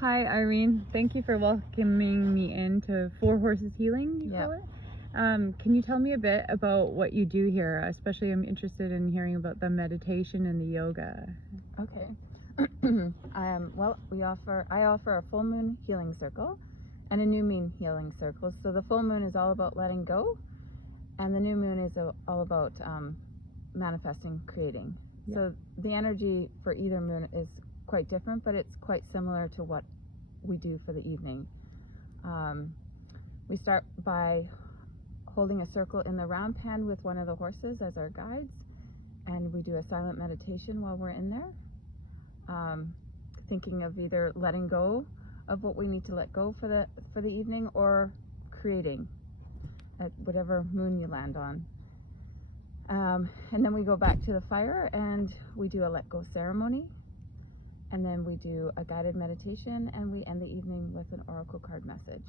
Hi, Irene. Thank you for welcoming me into Four Horses Healing, you call it. Can you tell me a bit about what you do here? Especially, I'm interested in hearing about the meditation and the yoga. Okay. Well, I offer a full moon healing circle and a new moon healing circle. So the full moon is all about letting go, and the new moon is all about manifesting, creating. Yeah. So the energy for either moon is quite different, but it's quite similar to what we do for the evening. We start by holding a circle in the round pen with one of the horses as our guides, and we do a silent meditation while we're in there. Thinking of either letting go of what we need to let go for the evening, or creating at whatever moon you land on. And then we go back to the fire and we do a let go ceremony, and then we do a guided meditation, and we end the evening with an oracle card message.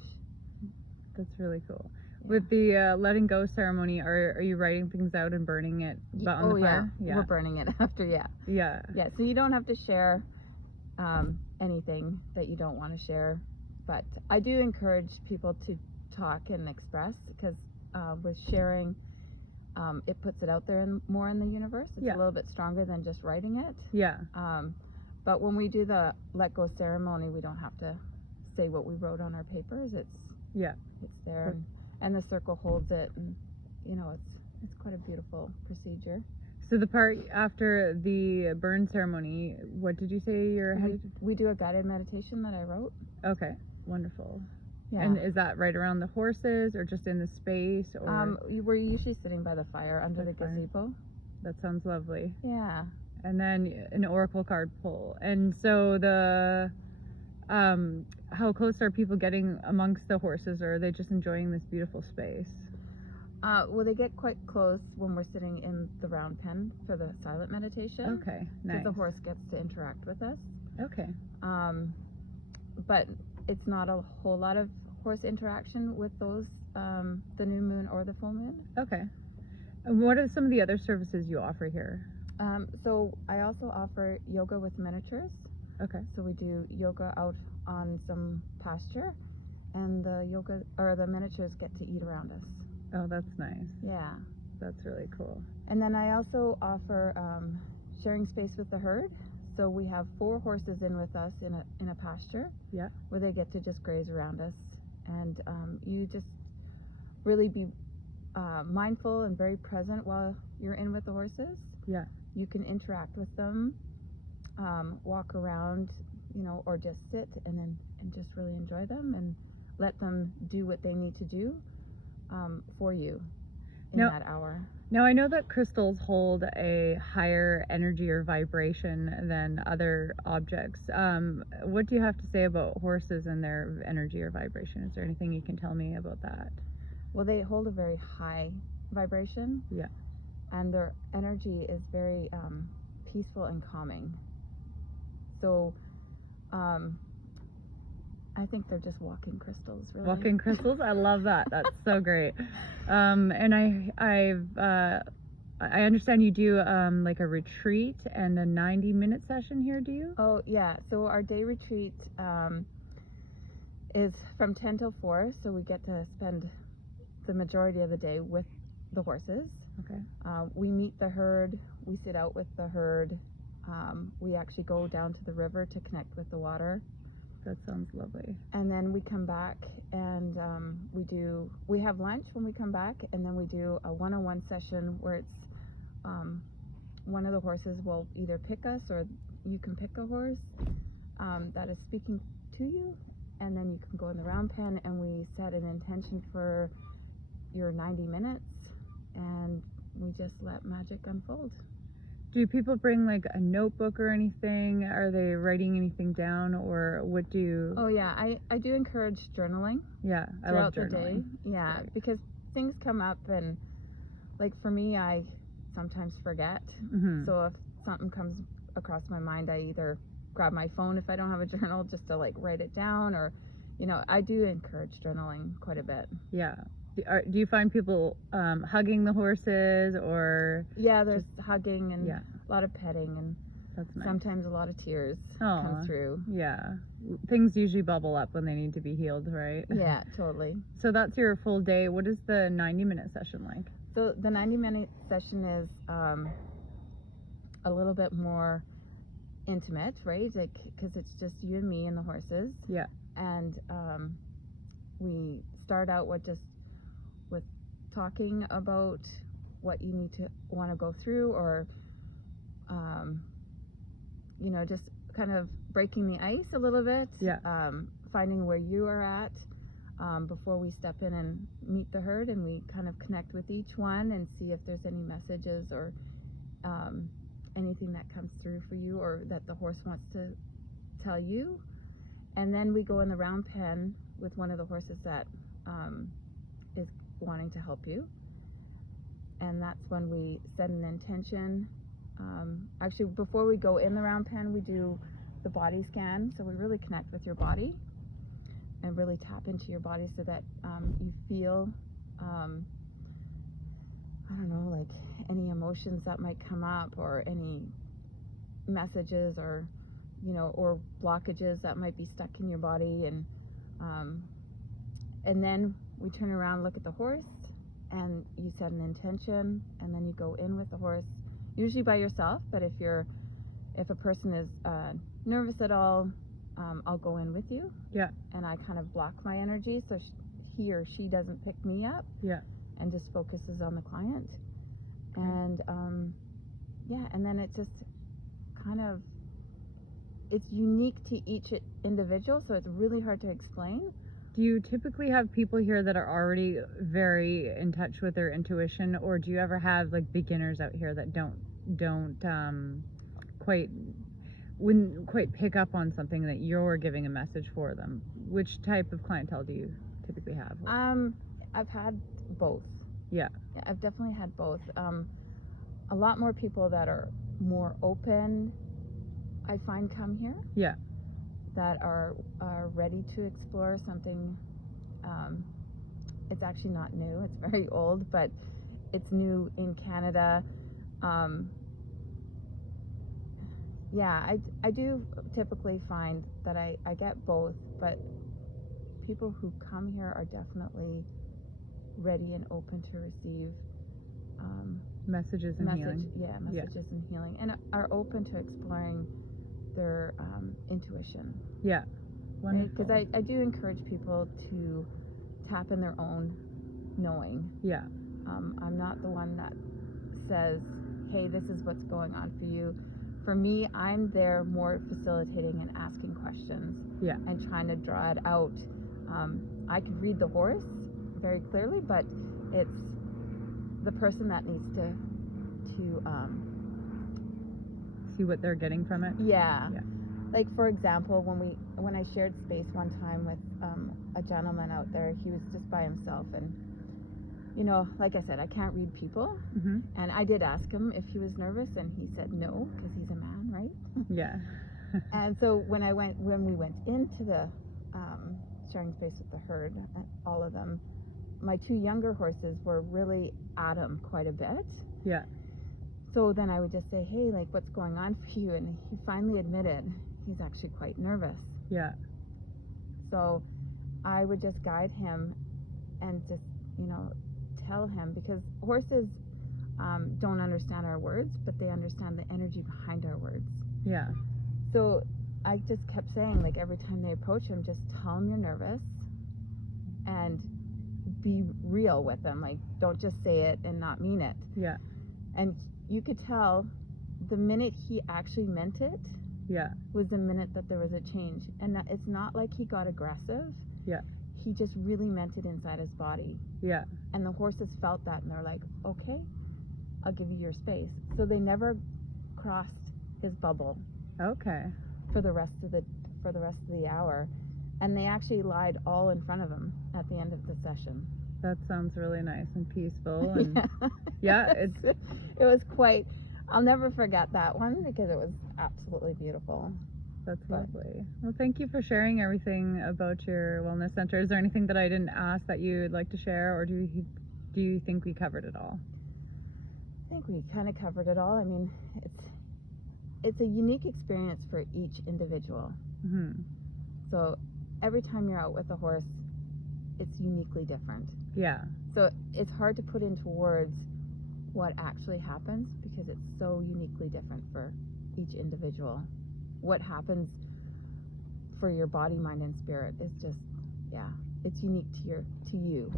That's really cool. Yeah. With the letting go ceremony, are you writing things out and burning it on the fire? Yeah, we're burning it after. Yeah. So you don't have to share anything that you don't want to share, but I do encourage people to talk and express, because with sharing, it puts it out there more in the universe. It's a little bit stronger than just writing it. Yeah. But when we do the let go ceremony, we don't have to say what we wrote on our papers. It's there, and the circle holds it, and it's quite a beautiful procedure. So the part after the burn ceremony, what did you say you're headed to? We do a guided meditation that I wrote. Okay, wonderful. Yeah. And is that right around the horses, or just in the space? Or we're usually sitting by the fire under the gazebo. That sounds lovely. Yeah. And then an oracle card pull. And so how close are people getting amongst the horses, or are they just enjoying this beautiful space? Well, they get quite close when we're sitting in the round pen for the silent meditation. Okay, nice. Because the horse gets to interact with us. Okay. But it's not a whole lot of horse interaction with those, the new moon or the full moon. Okay. And what are some of the other services you offer here? So I also offer yoga with miniatures. Okay. So we do yoga out on some pasture, and the miniatures get to eat around us. Oh, that's nice. Yeah. That's really cool. And then I also offer sharing space with the herd. So we have 4 horses in with us in a pasture. Yeah. Where they get to just graze around us, and you just really be mindful and very present while you're in with the horses. Yeah. You can interact with them, walk around, or just sit and just really enjoy them and let them do what they need to do for you in that hour. Now, I know that crystals hold a higher energy or vibration than other objects. What do you have to say about horses and their energy or vibration? Is there anything you can tell me about that? Well, they hold a very high vibration. Yeah. And their energy is very peaceful and calming. So I think they're just walking crystals, really. Walking crystals? I love that. That's so great. And I understand you do like a retreat and a 90-minute session here, do you? Oh, yeah. So our day retreat is from 10 till 4, so we get to spend the majority of the day with the horses. Okay. We meet the herd, we sit out with the herd, we actually go down to the river to connect with the water. That sounds lovely. And then we come back and we have lunch when we come back, and then we do a one-on-one session where it's one of the horses will either pick us, or you can pick a horse that is speaking to you, and then you can go in the round pen and we set an intention for your 90 minutes, and we just let magic unfold. Do people bring like a notebook or anything? Are they writing anything down, or what do you... Oh yeah, I do encourage journaling. Yeah, I love journaling. Throughout the day. Yeah, because things come up, and like for me, I sometimes forget. Mm-hmm. So if something comes across my mind, I either grab my phone if I don't have a journal just to like write it down, or I do encourage journaling quite a bit. Yeah. Do you find people hugging the horses, or... Yeah, there's hugging and a lot of petting, and That's nice. Sometimes a lot of tears come through. Yeah. Things usually bubble up when they need to be healed, right? Yeah, totally. So that's your full day. What is the 90-minute session like? So the 90-minute session is a little bit more intimate, right? Like, because it's just you and me and the horses. Yeah. And we start out with talking about what you want to go through, or just kind of breaking the ice a little bit. Yeah. Finding where you are at before we step in and meet the herd, and we kind of connect with each one and see if there's any messages or anything that comes through for you, or that the horse wants to tell you. And then we go in the round pen with one of the horses that is wanting to help you, and that's when we set an intention. Actually, before we go in the round pen, we do the body scan, so we really connect with your body and really tap into your body, so that you feel I don't know, like any emotions that might come up, or any messages, or or blockages that might be stuck in your body. And then we turn around, look at the horse, and you set an intention, and then you go in with the horse, usually by yourself. But if a person is nervous at all, I'll go in with you. Yeah. And I kind of block my energy, so he or she doesn't pick me up. Yeah. And just focuses on the client. And and then it just kind of, it's unique to each individual, so it's really hard to explain. Do you typically have people here that are already very in touch with their intuition, or do you ever have like beginners out here that wouldn't quite pick up on something that you're giving a message for them? Which type of clientele do you typically have? I've had both. Yeah. Yeah, I've definitely had both. A lot more people that are more open, I find, come here. Yeah. That are ready to explore something. It's actually not new. It's very old, but it's new in Canada. I do typically find that I get both, but people who come here are definitely ready and open to receive messages and healing. Messages and healing, and are open to exploring their intuition. Yeah. Wonderful. Because I do encourage people to tap in their own knowing. Yeah. I'm not the one that says, hey, this is what's going on for you. For me, I'm there more facilitating and asking questions. Yeah. And trying to draw it out. I can read the horse very clearly, but it's the person that needs to see what they're getting from it. Yeah. Like, for example, when I shared space one time with a gentleman out there, he was just by himself, and like I said, I can't read people. Mm-hmm. And I did ask him if he was nervous, and he said no, because he's a man, right? Yeah. And so when we went into the sharing space with the herd, all of them, my two younger horses were really at him quite a bit. Yeah. So then I would just say, hey, like, what's going on for you? And he finally admitted he's actually quite nervous. Yeah. So I would just guide him and just, tell him, because horses don't understand our words, but they understand the energy behind our words. Yeah. So I just kept saying, like, every time they approach him, just tell him you're nervous and be real with them. Like, don't just say it and not mean it. Yeah. And you could tell the minute he actually meant it, yeah, was the minute that there was a change. And that it's not like he got aggressive. Yeah. He just really meant it inside his body. Yeah. And the horses felt that, and they're like, okay, I'll give you your space. So they never crossed his bubble. Okay. For the rest of the hour. And they actually lied all in front of him at the end of the session. That sounds really nice and peaceful. And it was quite, I'll never forget that one, because it was absolutely beautiful. That's lovely. Well, thank you for sharing everything about your wellness center. Is there anything that I didn't ask that you'd like to share, or do you think we covered it all? I think we kind of covered it all. I mean, it's a unique experience for each individual. Hmm. So every time you're out with a horse, it's uniquely different. Yeah. So it's hard to put into words what actually happens because it's so uniquely different for each individual. What happens for your body, mind, and spirit is just, yeah, it's unique to you.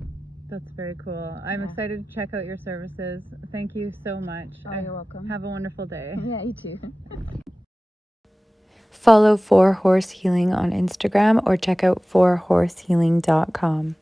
That's very cool. I'm Yeah. excited to check out your services. Thank you so much. Oh, you're welcome. Have a wonderful day. Yeah, you too. Follow 4 Horse Healing on Instagram or check out 4horsehealing.com.